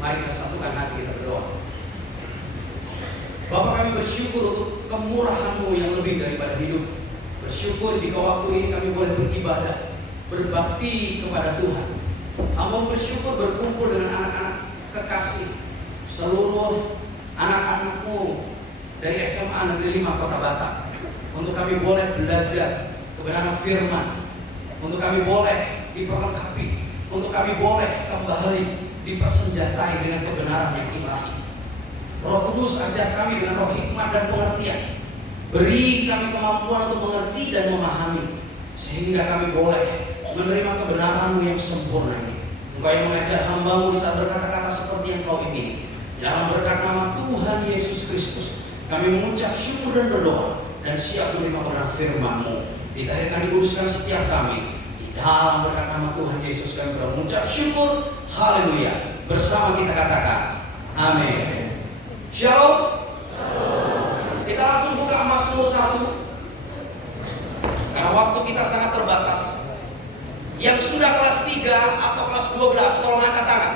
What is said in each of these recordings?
Mari kita satukan hati, kita berdoa. Bapa, kami bersyukur untuk kemurahan-Mu yang lebih daripada hidup. Bersyukur jika waktu ini kami boleh beribadah, berbakti kepada Tuhan. Hamba bersyukur berkumpul dengan anak-anak kekasih, seluruh anak-anak-Mu dari SMA Negeri 5 Kota Batak. Untuk kami boleh belajar kebenaran firman, untuk kami boleh diperlengkapi, untuk kami boleh kembali dipersenjatai dengan kebenaran yang ilahi. Roh Kudus, ajar kami dengan roh hikmat dan pengertian. Beri kami kemampuan untuk mengerti dan memahami, sehingga kami boleh menerima kebenaran-Mu yang sempurna ini. Engkau yang mengajar hamba-Mu di saat berkata-kata seperti yang Kau ingini. Dalam berkat nama Tuhan Yesus Kristus, kami mengucap syukur dan berdoa dan siap menerima kebenaran firman-Mu. Ditahirkan, dikuduskan setiap kami. Di dalam berkat nama Tuhan Yesus kami mengucap syukur. Haleluya. Bersama kita katakan amin. Shalom. Kita langsung buka Mazmur 1. Karena waktu kita sangat terbatas. Yang sudah kelas 3 atau kelas 12 tolong angkat tangan.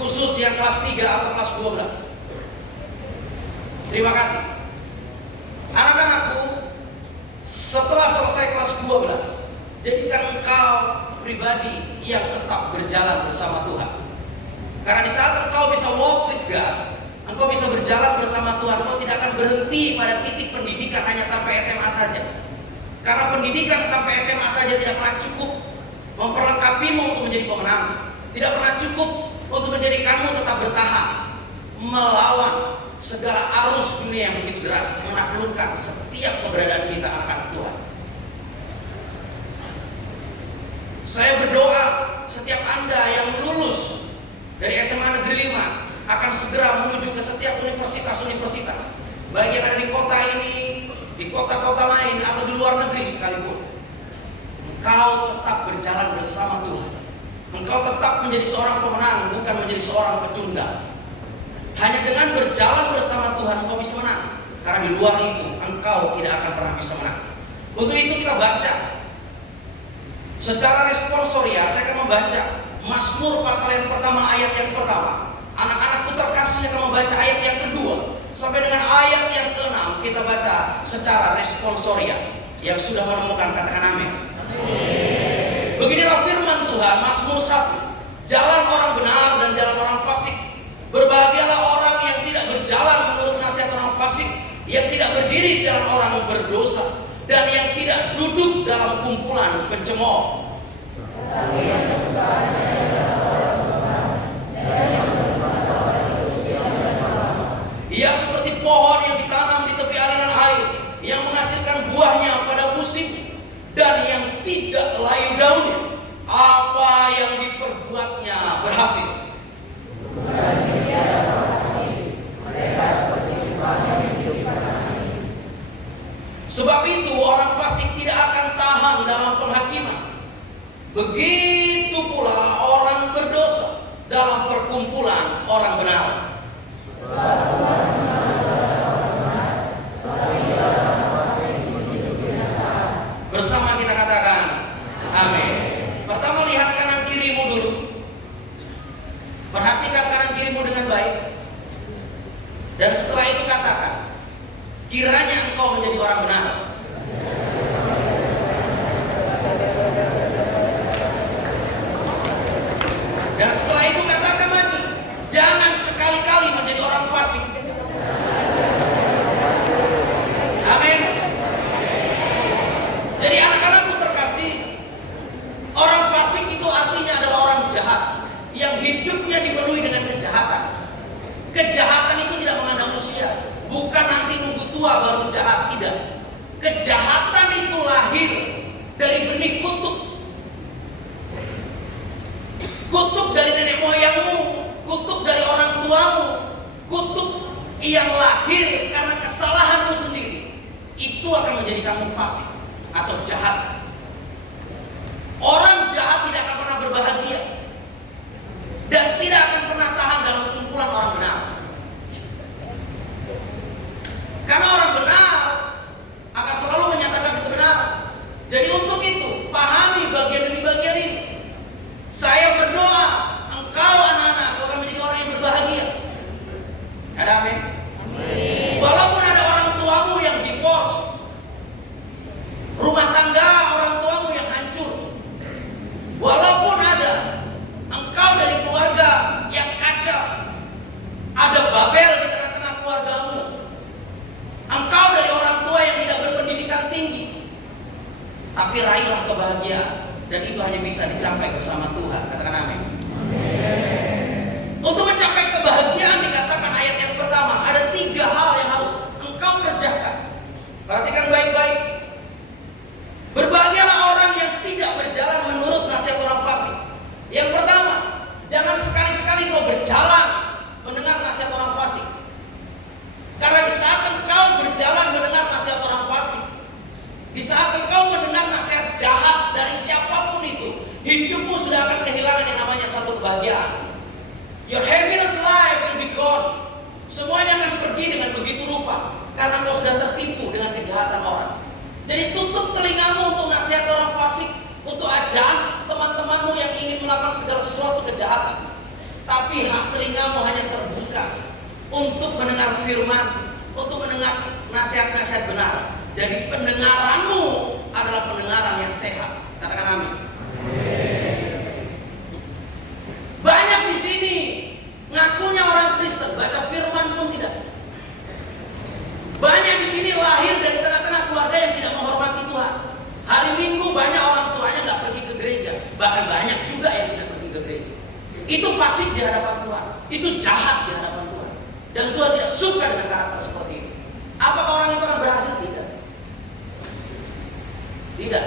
Khusus yang kelas 3 atau kelas 12. Terima kasih. Anak-anakku, setelah selesai kelas 12, jadikan engkau pribadi yang tetap berjalan bersama Tuhan. Karena di saat engkau bisa walk with God, engkau bisa berjalan bersama Tuhan, engkau tidak akan berhenti pada titik pendidikan hanya sampai SMA saja. Karena pendidikan sampai SMA saja tidak pernah cukup memperlengkapimu untuk menjadi pemenang. Tidak pernah cukup untuk menjadikanmu tetap bertahan melawan segala arus dunia yang begitu deras, menaklukkan setiap keberadaan kita akan Tuhan. Saya berdoa setiap Anda yang lulus dari SMA Negeri 5 akan segera menuju ke setiap universitas-universitas, baik yang ada di kota ini, di kota-kota lain, atau di luar negeri sekalipun. Engkau tetap berjalan bersama Tuhan. Engkau tetap menjadi seorang pemenang, bukan menjadi seorang pecundang. Hanya dengan berjalan bersama Tuhan engkau bisa menang. Karena di luar itu engkau tidak akan pernah bisa menang. Untuk itu kita baca secara responsoria. Saya akan membaca Mazmur pasal yang pertama, ayat yang pertama. Anak-anakku terkasih akan membaca ayat yang kedua sampai dengan ayat yang ke-6. Kita baca secara responsoria. Yang sudah menemukan katakan amin. Beginilah firman Tuhan, Mazmur 1. Jalan orang benar dan jalan orang fasik. Berbahagialah orang yang tidak berjalan menurut nasihat orang fasik, yang tidak berdiri di jalan orang berdosa, dan yang tidak duduk dalam kumpulan pencemooh. Ia seperti pohon yang ditanam di tepi aliran air, yang menghasilkan buahnya pada musim, dan yang tidak layu daunnya. Apa yang diperbuatnya berhasil. Sebab itu orang fasik tidak akan tahan dalam penghakiman. Begitu pula orang berdosa dalam perkumpulan orang benar. Bersama kita katakan amin. Pertama, lihat kanan kirimu dulu. Perhatikan kanan kirimu dengan baik. Dan setelah itu katakan, kiranya engkau menjadi orang benar. Dan setelah itu katakan lagi, jangan sekali-kali menjadi orang fasik. Amin. Jadi anak-anakku terkasih, orang fasik itu artinya adalah orang jahat yang hidupnya dipenuhi dengan kejahatan. Kejahatan itu tidak memandang usia. Bukan nanti nunggu tua baru jahat, tidak. Kejahatan itu lahir dari benih kutuk. Kutuk dari nenek moyangmu, kutuk dari orang tuamu, kutuk yang lahir karena kesalahanmu sendiri. Itu akan menjadi kamu fasik atau jahat. Orang jahat tidak akan pernah berbahagia dan tidak akan pernah tahan dalam kumpulan orang benar. Karena orang benar akan selalu menyatakan kebenaran. Jadi untuk itu, pahami bagian demi bagian ini. Saya berdoa, engkau anak-anak akan raihlah kebahagiaan, dan itu hanya bisa dicapai bersama Tuhan. Katakan amin. Untuk mencapai kebahagiaan dikatakan ayat yang pertama ada 3 hal yang harus engkau kerjakan. Perhatikan baik-baik. Berbahagialah orang yang tidak berjalan menurut nasihat orang fasik. Yang pertama, jangan sekali-sekali kau berjalan mendengar nasihat orang fasik. Karena di saat engkau berjalan mendengar nasihat orang fasik, di saat engkau mendengar nasihat jahat dari siapapun itu, hidupmu sudah akan kehilangan yang namanya satu kebahagiaan. Your happiness life will be gone. Semuanya akan pergi dengan begitu rupa karena kau sudah tertipu dengan kejahatan orang. Jadi tutup telingamu untuk nasihat orang fasik, untuk ajaan teman-temanmu yang ingin melakukan segala sesuatu kejahatan. Tapi hak telingamu hanya terbuka untuk mendengar firman, untuk mendengar nasihat-nasihat benar. Jadi pendengaranmu adalah pendengaran yang sehat. Katakan amin. Banyak di sini ngakunya orang Kristen, baca firman pun tidak. Banyak di sini lahir dari tengah-tengah keluarga yang tidak menghormati Tuhan. Hari Minggu banyak orang tuanya nggak pergi ke gereja, bahkan banyak juga yang tidak pergi ke gereja. Itu fasik di hadapan Tuhan, itu jahat di hadapan Tuhan, dan Tuhan tidak suka dengan karakter seperti itu. Apakah orang itu akan berhasil? Tidak. Tidak.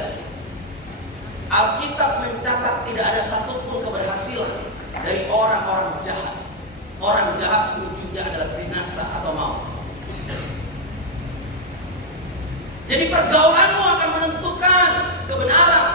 Alkitab mencatat tidak ada satupun keberhasilan dari orang-orang jahat. Orang jahat ujungnya adalah binasa atau maut. Jadi pergaulanmu akan menentukan kebenaran.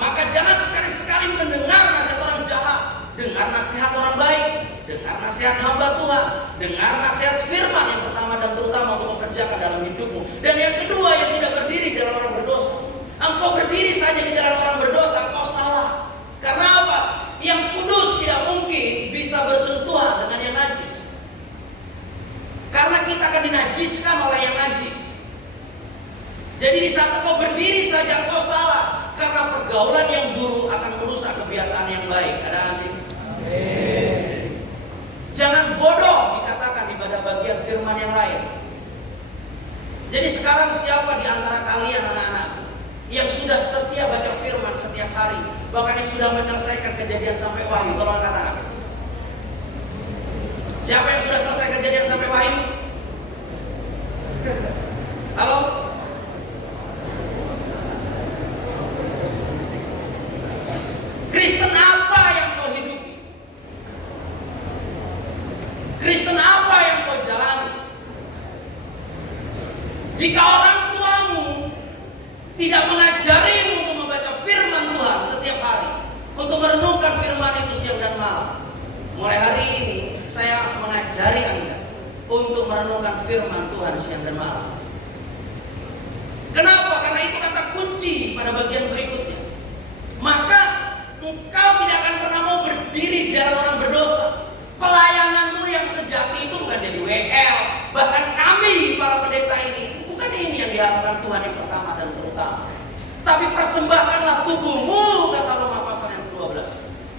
Maka jangan sekali-sekali mendengar nasihat orang jahat. Dengar nasihat orang baik. Dengar nasihat hamba Tuhan. Dengar nasihat firman yang pertama dan terutama untuk mengerjakan dalam hidupmu. Dan yang kedua, yang tidak berdiri di jalan orang berdosa. Engkau berdiri saja di jalan orang berdosa, engkau salah. Karena apa? Yang kudus tidak mungkin bisa bersentuhan dengan yang najis. Karena kita akan dinajiskan oleh yang najis. Jadi di saat engkau berdiri saja engkau salah. Karena pergaulan yang buruk akan merusak kebiasaan yang baik. Ada amin? Jangan bodoh dikatakan di pada bagian firman yang lain. Jadi sekarang siapa di antara kalian anak-anak yang sudah setia baca firman setiap hari, bahkan yang sudah menyelesaikan Kejadian sampai Wahyu? Tolong katakan. Siapa yang sudah selesai Kejadian sampai Wahyu? Halo? Kristen apa yang kau hidupi? Kristen apa yang kau jalani? Jika orang tuamu tidak mengajarimu untuk membaca firman Tuhan setiap hari, untuk merenungkan firman itu siang dan malam, mulai hari ini saya mengajari Anda untuk merenungkan firman Tuhan siang dan malam. Kenapa? Karena itu kata kunci pada bagian berikutnya. Maka engkau tidak akan pernah mau berdiri di jalan orang berdosa. Pelayananmu yang sejati itu bukan jadi WL. Bahkan kami para pendeta ini, bukan ini yang diharapkan Tuhan yang pertama dan terutama. Tapi persembahkanlah tubuhmu, kata Roma pasal yang ke-12,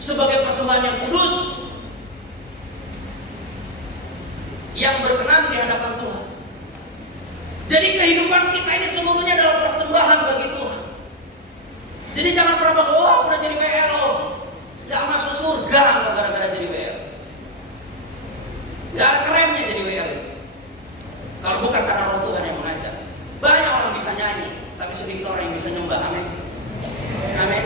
sebagai persembahan yang kudus, yang berkenan di hadapan Tuhan. Jadi kehidupan kita ini seluruhnya adalah persembahan bagi Tuhan. Jadi jangan pernah bilang, oh aku udah jadi WL loh, gak masuk surga gara-gara jadi WL. Gak ada kerennya jadi WL. Kalau bukan karena roh Tuhan yang mengajar. Banyak orang bisa nyanyi, tapi sedikit orang yang bisa nyembah. Amin. Amin.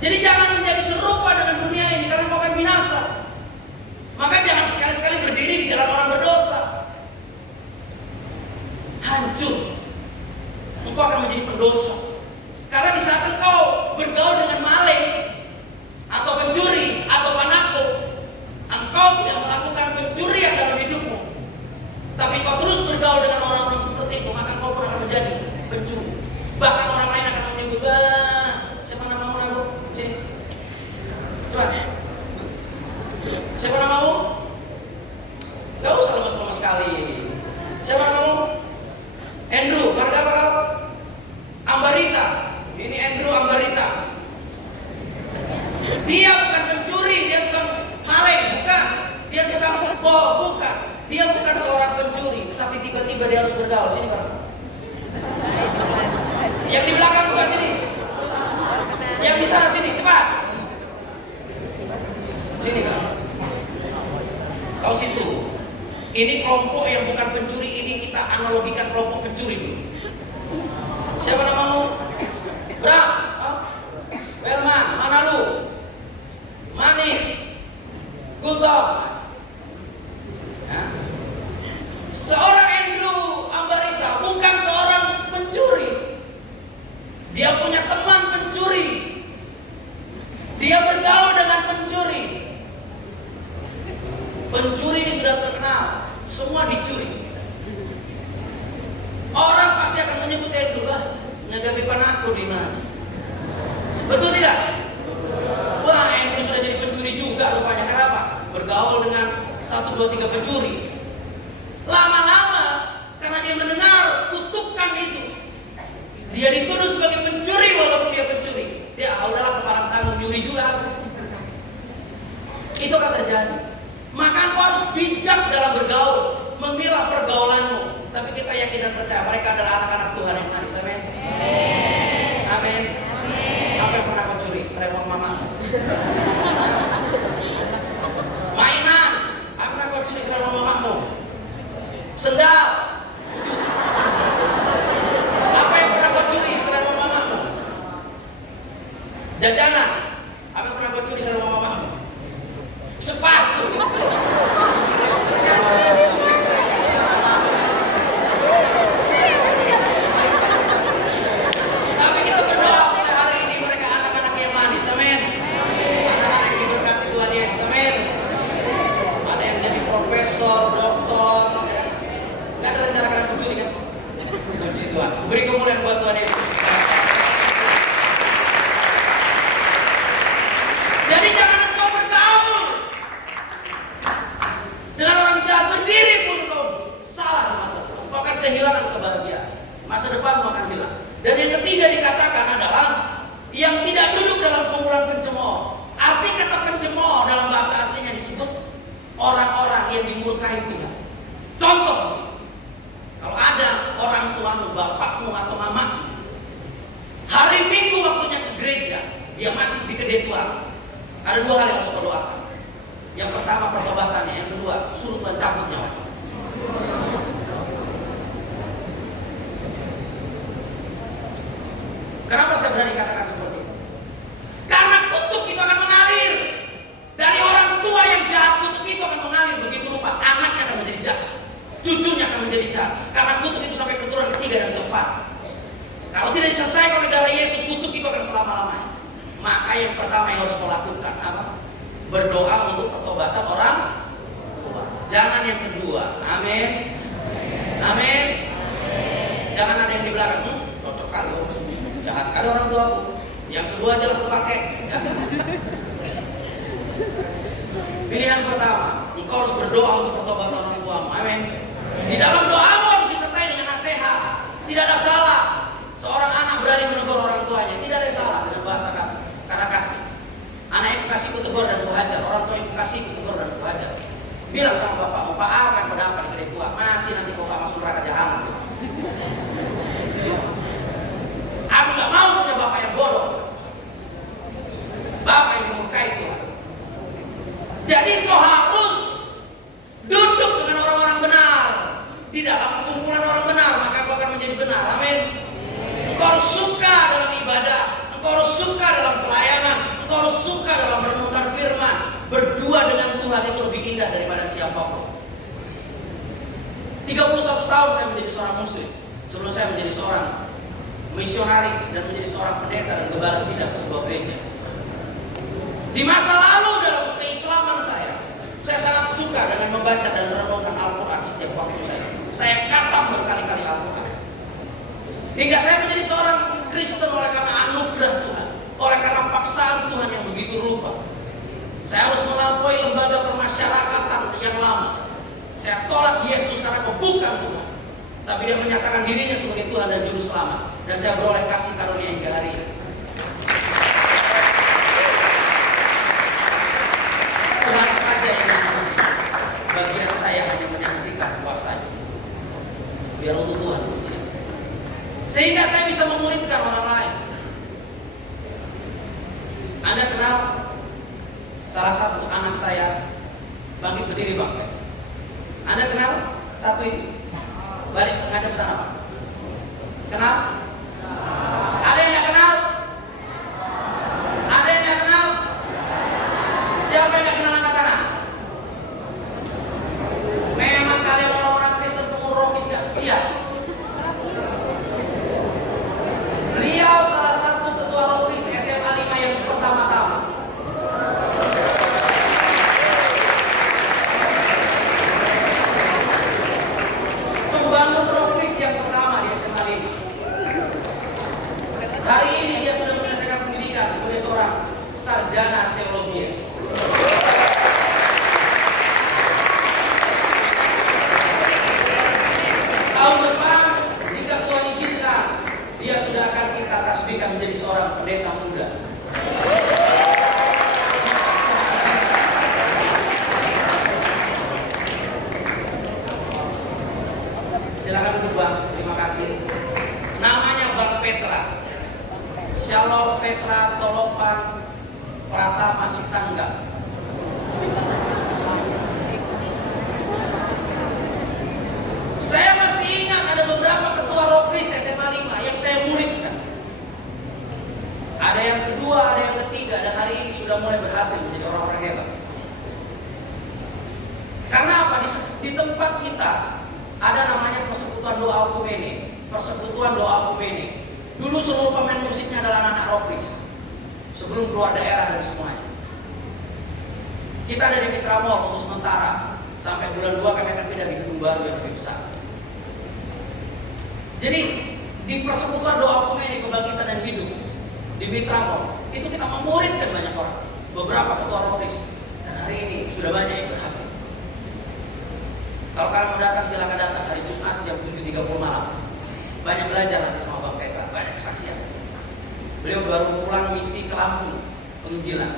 Jadi jangan menjadi serupa dengan dunia ini, karena kau akan binasa. Maka jangan sekali-sekali berdiri di jalan orang berdosa. Hancur. Engkau akan menjadi pendosa. Karena di saat engkau bergaul dengan maling atau pencuri atau penakut, engkau tidak melakukan pencurian dalam hidupmu, tapi engkau terus bergaul dengan orang-orang seperti itu, maka engkau pun akan menjadi pencuri. Bahkan orang lain akan menyebut, siapa namamu lalu? Sini. Coba. Siapa namamu? Gak usah lemas-lemas sekali. Siapa namamu? Andrew, marga apa kau? Ambarita. Ini Andrew Ambarita. Dia bukan pencuri, dia bukan maling, bukan. Dia tukang bohong, bukan. Dia bukan seorang pencuri, tapi tiba-tiba dia harus bergaul. Sini Pak. Ya Ini kelompok yang bukan pencuri, ini kita analogikan kelompok pencuri dulu. Siapa namamu? Bram? Belman? Mana lu? Mani? Gultom? Seorang Andrew Ambarita bukan seorang pencuri. Dia punya teman pencuri. Dia bergaul dengan pencuri. Pencuri ini sudah terkenal, semua dicuri. Orang pasti akan menyebut Andrew, ngagabipan aku di mana? Betul tidak? Wah, Andrew sudah jadi pencuri juga rupanya. Kenapa? Bergaul dengan 1, 2, 3 pencuri. Lama-lama karena dia mendengar kutukan itu, dia dituduh sebagai pencuri walaupun dia pencuri. Dia udahlah kepalang tanggung, nyuri juga aku. Itu akan terjadi. Maka engkau harus bijak dalam bergaul, memilah pergaulanmu. Tapi kita yakin dan percaya mereka adalah anak-anak Tuhan yang manis. Amin. Amin. Apa yang pernah kau curi? Serempong mama. Mainan. Apa pernah kau curi serempong mamamu? Sendal. Apa yang pernah kau curi serempong mamamu? Jajanan. Apa yang pernah kau curi serempong mamamu? Sepatu. Tapi kita berdoa mulai hari ini mereka anak-anak yang manis, amin. Anak-anak yang diberkati Tuhan Yesus, amin. Ada yang jadi profesor, doktor, ya. Gak ada rencana kalian mencuri kan? Puji Tuhan. Beri kemuliaan buat Tuhan Yesus. Jadi jangan engkau bergaul dengan orang jahat, berdiri pun kau salah di mata Tuhan. Kau akan kehilangan kebahagiaan. Masa depanmu akan hilang. Dan yang ketiga dikatakan adalah yang tidak duduk dalam kumpulan pencemooh. Arti kata pencemooh dalam bahasa aslinya disebut orang-orang yang dimurkai Tuhan. Contoh, kalau ada orang tuamu, bapakmu atau mamamu, hari Minggu waktunya ke gereja, dia masih di kedai Tuhan. Ada 2 hal yang harus kau doakan. Yang pertama pertobatannya, yang kedua suruh Tuhan cabut nyawa. Kenapa saya berani katakan seperti itu? Karena kutuk itu akan mengalir dari orang tua yang jahat. Kutuk itu akan mengalir begitu rupa, anaknya akan menjadi jahat, cucunya akan menjadi jahat. Karena kutuk itu sampai keturunan ketiga dan keempat. Kalau tidak diselesaikan oleh darah Yesus, kutuk itu akan selama-lamanya. Maka yang pertama yang harus kau lakukan apa? Berdoa untuk pertobatan orang tua. Jangan yang kedua. Amin. Amin. Jangan ada yang di belakang. Cocok kali. Jahat kali orang tua. Yang kedua adalah kepake. Pilihan pertama, engkau harus berdoa untuk pertobatan orang tuamu. Amin. Di dalam doamu harus disertai dengan nasihat. Tidak ada salah seorang anak berani menegur orang tuanya. Tidak ada salah dengan bahasa kasih. Karena kasih. Anak yang kasih kutegur dan kuhajar, orang tua yang kasih kutegur dan kuhajar. Bilang sama bapakmu, Pak apa yang pada apa di kedai tua, mati nanti kau gak masuk neraka jahanam. Aku gak mau punya bapak yang bodoh, bapak yang dimurkai Tuhan. Jadi kau harus duduk dengan orang-orang benar, di dalam kumpulan orang benar, maka kau akan menjadi benar. Amin. Engkau harus suka dalam ibadah, engkau harus suka dalam pelayanan, engkau harus suka dalam merenungkan firman. Berdua dengan Tuhan itu lebih indah daripada siapapun. 31 tahun saya menjadi seorang muslim, sebelum saya menjadi seorang misionaris dan menjadi seorang pendeta dan gembala sidang sebuah gereja. Di masa lalu dalam keislaman saya sangat suka dengan membaca dan merenungkan Al-Quran setiap waktu saya. Saya katam berkali-kali Al-Quran. Hingga saya menjadi seorang Kristen oleh karena anugerah Tuhan, oleh karena paksaan Tuhan yang begitu rupa. Saya harus melampaui lembaga permasyarakatan yang lama. Saya tolak Yesus karena kau bukan Tuhan, tapi dia menyatakan dirinya sebagai Tuhan dan Juru Selamat. Dan saya beroleh kasih karunia hingga hari ini. Tuhan saja yang mengerti. Bagian saya hanya menyaksikan kuasanya. Biar untuk Tuhan puji. Sehingga saya bisa memuridkan orang lain. Anda kenal salah satu anak saya bangkit berdiri bang? Anda kenal? Hari ini dia sudah menyelesaikan pendidikan sebagai seorang sarjana teologi. Tahun depan, jika Tuhan izinkan, dia sudah akan kita tasbihkan menjadi seorang pendeta muda. Silakan duduk Bang, terima kasih. Namanya Bang Petra. Shalom Petra Tolopan Pratama Sitangga. Saya masih ingat ada beberapa ketua Rokris SMA 5 yang saya muridkan. Ada yang kedua, ada yang ketiga, dan hari ini sudah mulai berhasil menjadi orang-orang hebat. Karena apa? Di tempat kita ada namanya Persekutuan Doa Okumene. Persekutuan Doa Okumene. Dulu seluruh pemain musiknya adalah anak-anak Rokris. Sebelum keluar daerah dan semuanya. Kita ada di Mitra Mall untuk sementara. Sampai bulan 2 kami akan pindah di gedung baru yang lebih besar. Jadi di Persekutuan Doa Okumene Kebangkitan dan Hidup di Mitra Mall itu kita memuridkan banyak orang. Beberapa ketua Rokris. Dan hari ini sudah banyak yang berhasil. Kalau kalian mau datang silahkan datang hari Jumat jam 7.30 malam. Banyak belajar nanti sama Bang Petra, banyak kesaksian. Beliau baru pulang misi ke Lampung, penginjilan.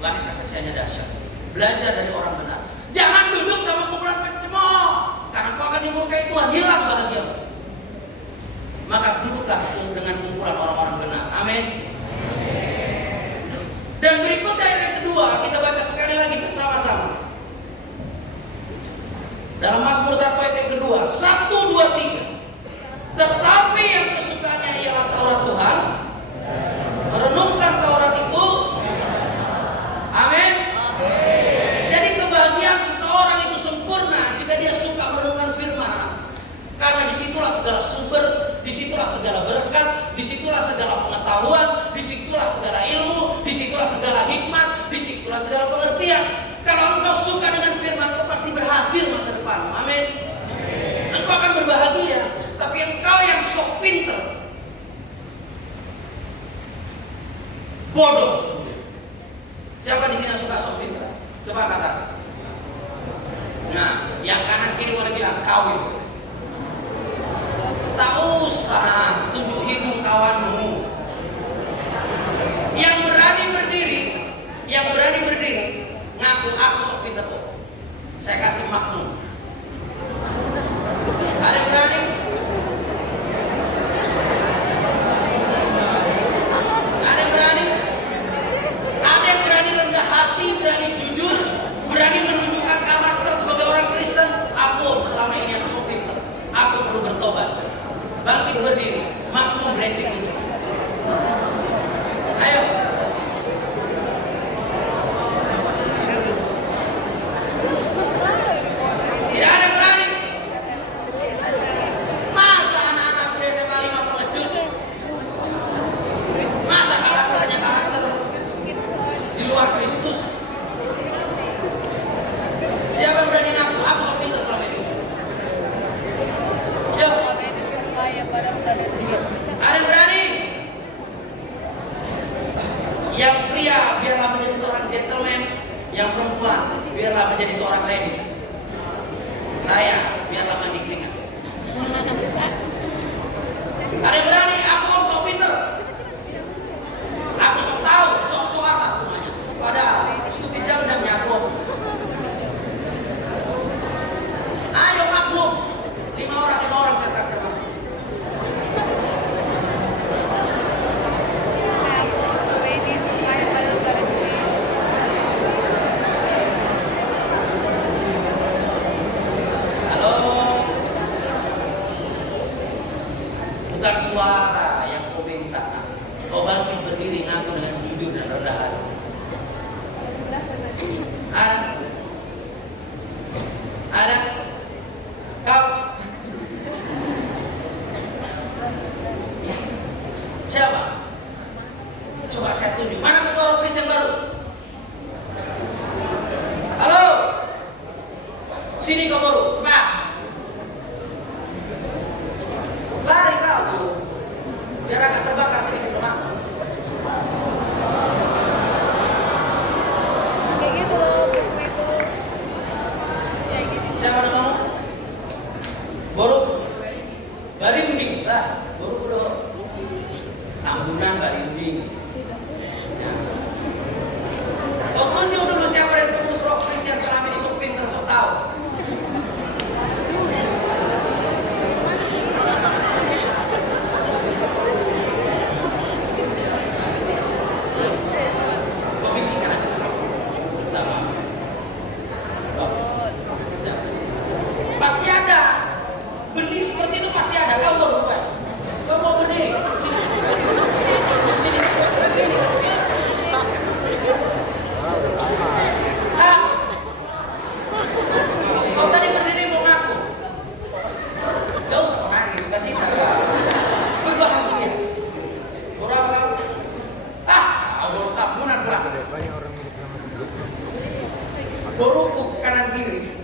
Banyak kesaksiannya dahsyat. Belajar dari orang benar. Jangan duduk sama kumpulan pencemooh, karena kau akan dimurkai Tuhan, hilang bahagia. Maka duduklah dengan kumpulan orang-orang benar. Amin. Dan berikutnya yang kedua, kita baca sekali lagi bersama-sama. Dalam Mazmur 1 ayat yang kedua, 1, 2, 3. Tetapi yang kesukaannya ialah Taurat Tuhan, merenungkan Taurat itu. Amin. Jadi kebahagiaan seseorang itu sempurna jika dia suka merenungkan firman. Karena disitulah segala sumber, disitulah segala berkat, disitulah segala pengetahuan, disitulah segala ilmu, disitulah segala hikmat, disitulah segala pengertian. Kalau engkau suka dengan firman, engkau pasti berhasil masa depan. Amin. Engkau akan berbahagia. Tapi engkau yang sok pinter, bodoh sesungguhnya. Siapa di sini yang suka sok pinter? Coba kata. Nah, yang kanan kiri boleh bilang kawin. Tak usah tuduh hidung kawanmu. Yang berani berdiri, ngaku aku sok pinter kok. Saya kasih makmum. Ada yang berani? Ada yang berani? Ada yang berani rendah hati, berani jujur, berani menunjukkan karakter sebagai orang Kristen. Aku selama ini aku sok pinter. Aku perlu bertobat. Bangkit berdiri, makmum blessing itu. Ayo. Tidak ada yang berani. Masa anak-anak muda SMA 5 pengecut? Masa karakternya karakter di luar Kristus? Siapa yang berani ngaku? Aku sok pinter selama ini. Yuk. Ada yang berani? Yang pria biarlah menjadi seorang gentleman, yang perempuan biarlah menjadi seorang ladies. Saya biarlah mandi keringat. Ada yang berani? Aku om sok pinter. Aku sok tahu, sok lah semuanya. Padahal stupid dam-damnya aku om. Ayo maklum. 5 orang saya traktir maklum. Bukan suara yang kau minta. Kau bangkit berdiri ngaku dengan jujur dan rendah hati. Ada? Kau? Siapa? Coba saya tunjuk. Mana ketua Rokris yang baru? Halo? Sini kau baru. Cepat. Lari kau. Biar agak terbakar sedikit. Tambunan nggak diunding. Ya. Oh, tunjuk dulu siapa dari pengurus rock Christian selama ini sok pinter, sok tahu. Pasti ada. Benih seperti itu pasti ada. Kau baru bukan? Kau mau berdiri? Sini. Sini. Sini. Sini. Ah. Kau tadi berdiri mau ngaku. Gak usah menangis, gak cinta. Berbahagia. Orang kau. Ah, kau baru tabunan pulang. Borokku kanan kiri.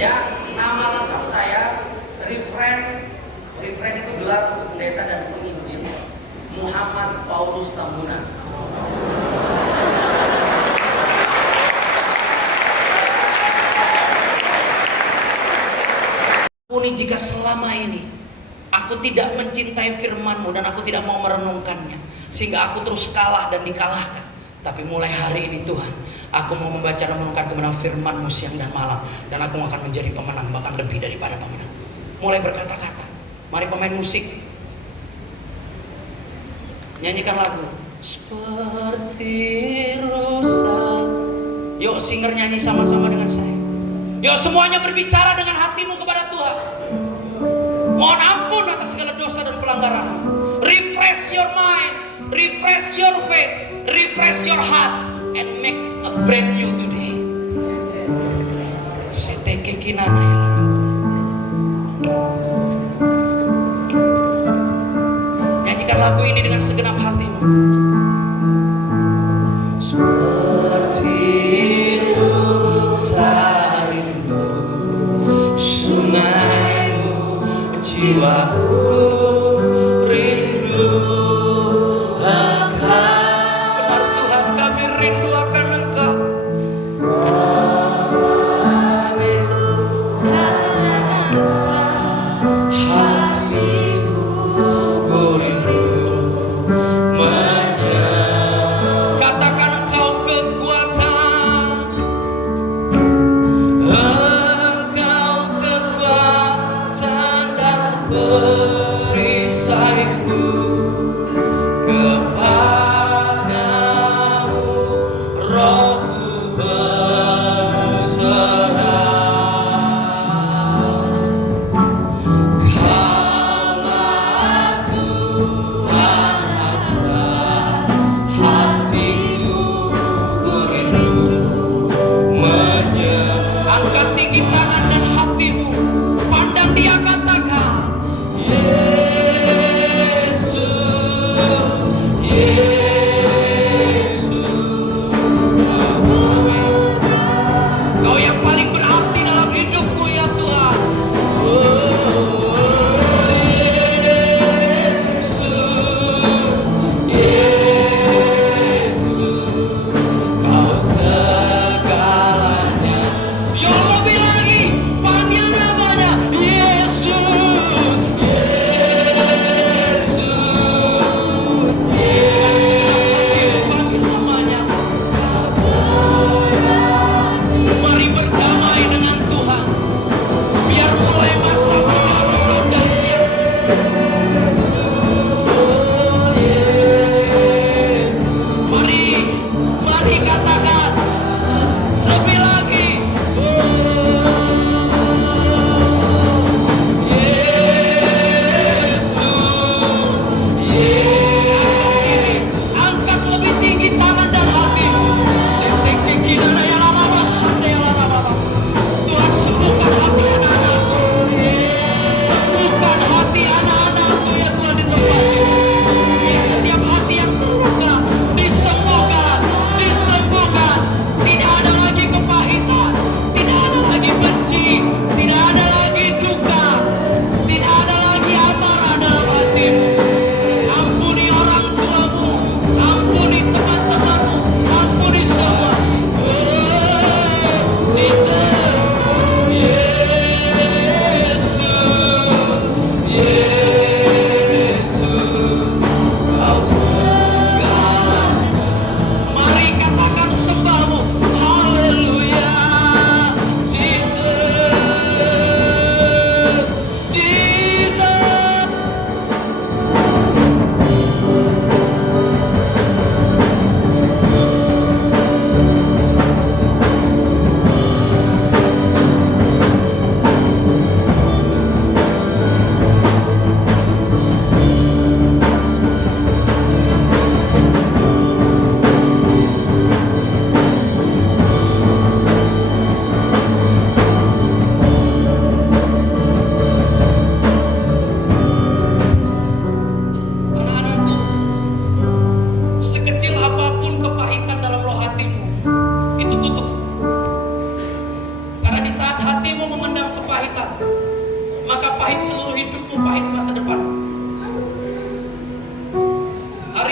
Ya, nama lengkap saya Refren itu gelar untuk pendeta dan penginjil Muhammad Paulus Tambunan. Puni jika selama ini aku tidak mencintai firman-Mu dan aku tidak mau merenungkannya, sehingga aku terus kalah dan dikalahkan. Tapi mulai hari ini Tuhan, aku mau membaca dan merenungkan kebenaran firman-Mu siang dan malam, dan aku akan menjadi pemenang, bahkan lebih daripada pemenang. Mulai berkata-kata, mari pemain musik nyanyikan lagu seperti rusa. Yuk singer nyanyi sama-sama dengan saya. Yuk semuanya berbicara dengan hatimu kepada Tuhan. Mohon ampun atas segala dosa dan pelanggaran. Refresh your mind, refresh your faith, refresh your heart, and make a brand new today. Seteke kinana ya. Nyanyikan lagu ini dengan segenap hatimu. Seperti rusa rindu sungaimu, jiwaku rindu Engkau. Benar Tuhan, kami rindu akan Engkau. Kami rasa hatiku rindu menyembah. Katakan Engkau kekuatan, Engkau kekuatan dan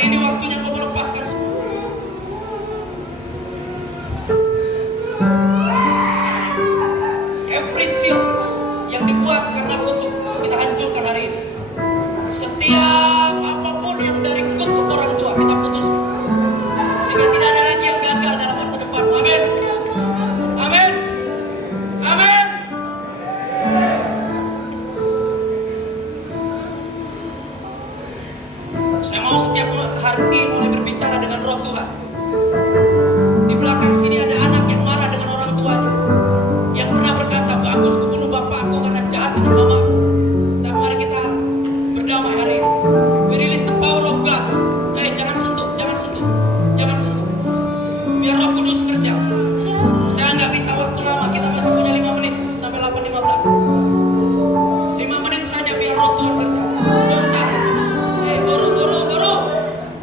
ini waktunya kau melepaskan semua. Every seal yang dibuat karena kutuk kita hancurkan hari ini. Setiap apapun yang dari kutuk orang tua kita putus, sehingga tidak ada lagi yang gagal dalam masa depan. Amin. Amin. Amin. Saya mau setiap hati mulai berbicara dengan roh Tuhan. Di belakang sini ada anak yang marah dengan orang tuanya, yang pernah berkata, bagus ku bunuh bapakku karena jahat dengan mama. Dan mari kita berdamai hari ini. We release the power of God. Jangan sentuh, jangan sentuh, jangan sentuh. Biar Roh Kudus kerja. Saya nggak minta waktu lama, kita masih punya 5 menit sampai 8:15. 5 menit saja biar Roh Tuhan kerja. Don't touch. Buru.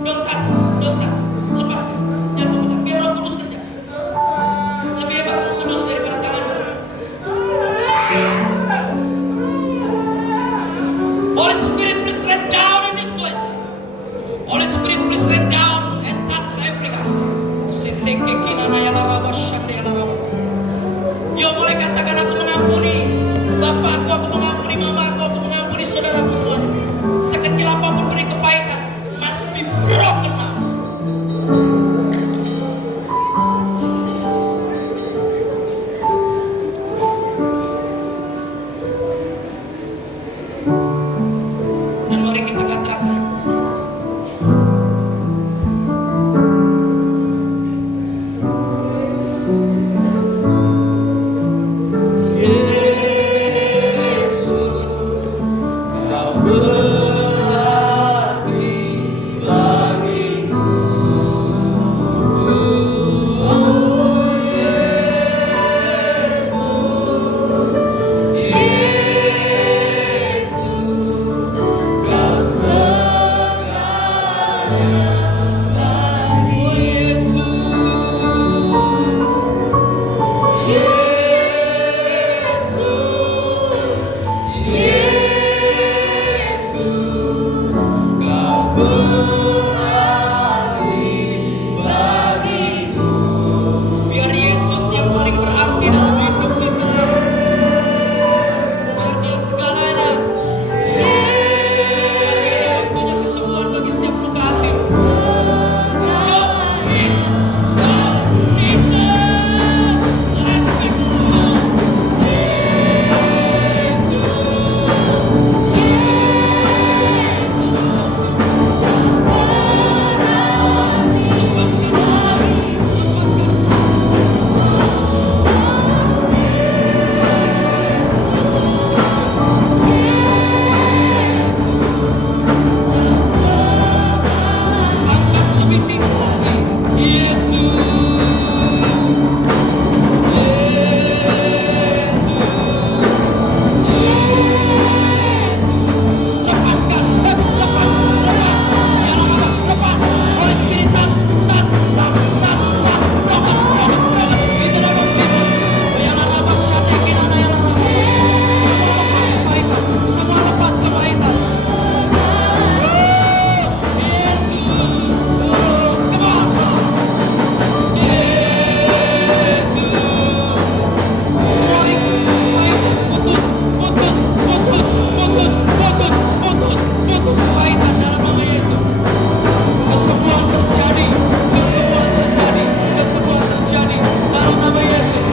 Don't touch, don't touch. Lepaskan. Jangan pegang. Biar Roh Kudus kerja. Lebih hebat Roh Kudus daripada tanganmu. Holy Spirit, please rain down in this place. Holy Spirit, please rain down and touch every heart. Siteke kinana ya laraba shande ya laraba. Yo boleh katakan aku mengampuni bapakku, aku mengampuni mamaku, aku mengampuni saudaraku semua. Sekecil apapun beri kepahitan, must be broken now. Dan mari kita katakan, biar Yesus yang paling berarti dalam hidup kita. Biar dia segalanya. Ini waktunya kesembuhan bagi setiap luka hati. Angkat lebih tinggi lagi. Yesus. Lepaskan, lepas. Ya Allah, lepas. Holy Spirit touch. Broken. In the name of Jesus. Ya Allah, shande kinana ya Allah. Semua lepas kepahitan. Yesus. Come on. Yesus. Putus kepahitan dalam nama Yesus. Kesembuhan terjadi dalam nama Yesus.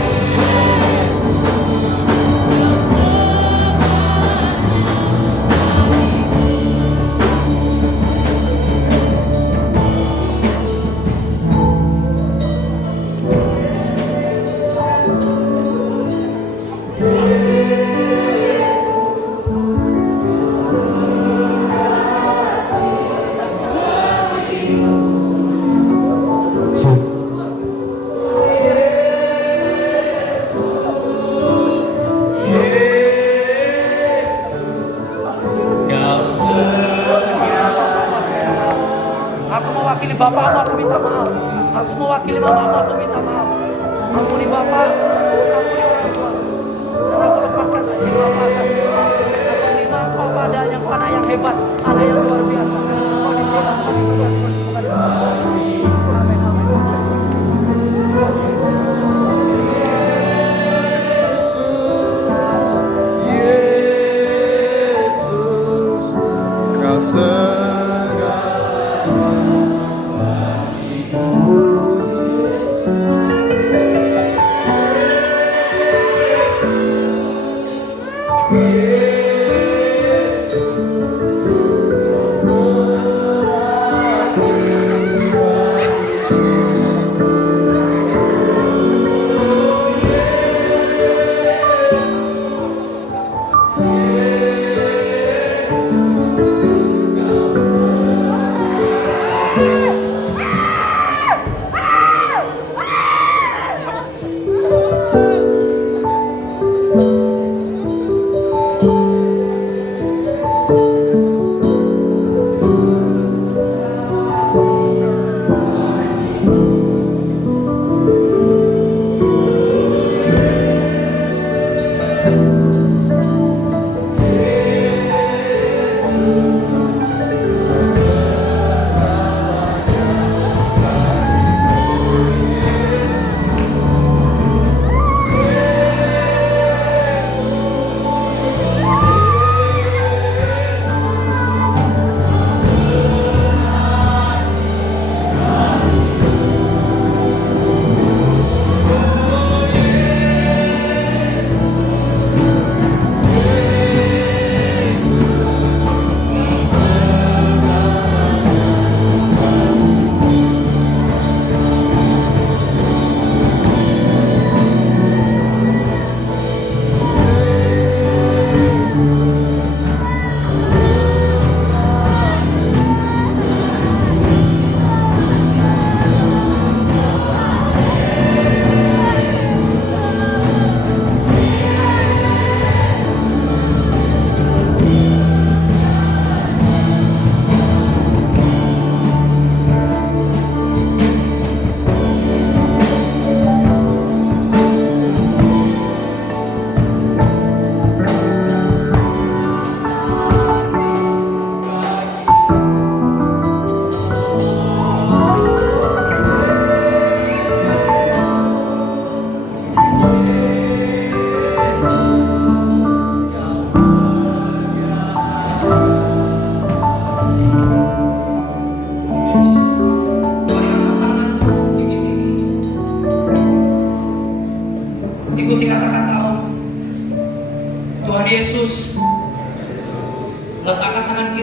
Aku mewakili bapakmu, aku minta maaf. Aku mewakili mamamu, aku minta maaf. Ampuni bapak, ampuni orang tua. Dan aku lepaskan kasih bapak, kasih mama. Aku terima Papa ada yang anak yang hebat, anak yang luar biasa. Kau diterima, kau diberkati.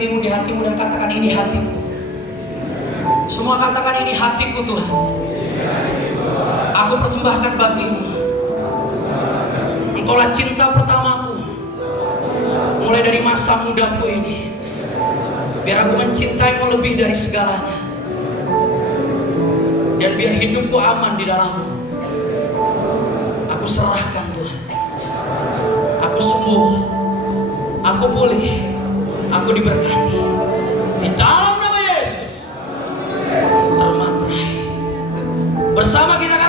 dirimu di hatimu dan katakan, ini hatiku. Semua katakan, ini hatiku Tuhan. Aku persembahkan bagimu. Engkaulah cinta pertamaku. Mulai dari masa mudaku ini, biar aku mencintaimu lebih dari segalanya. Dan biar hidupku aman di dalammu. Aku serahkan Tuhan. Aku sembuh. Aku pulih. Aku diberkati. Di dalam nama Yesus. Termatrai. Bersama kita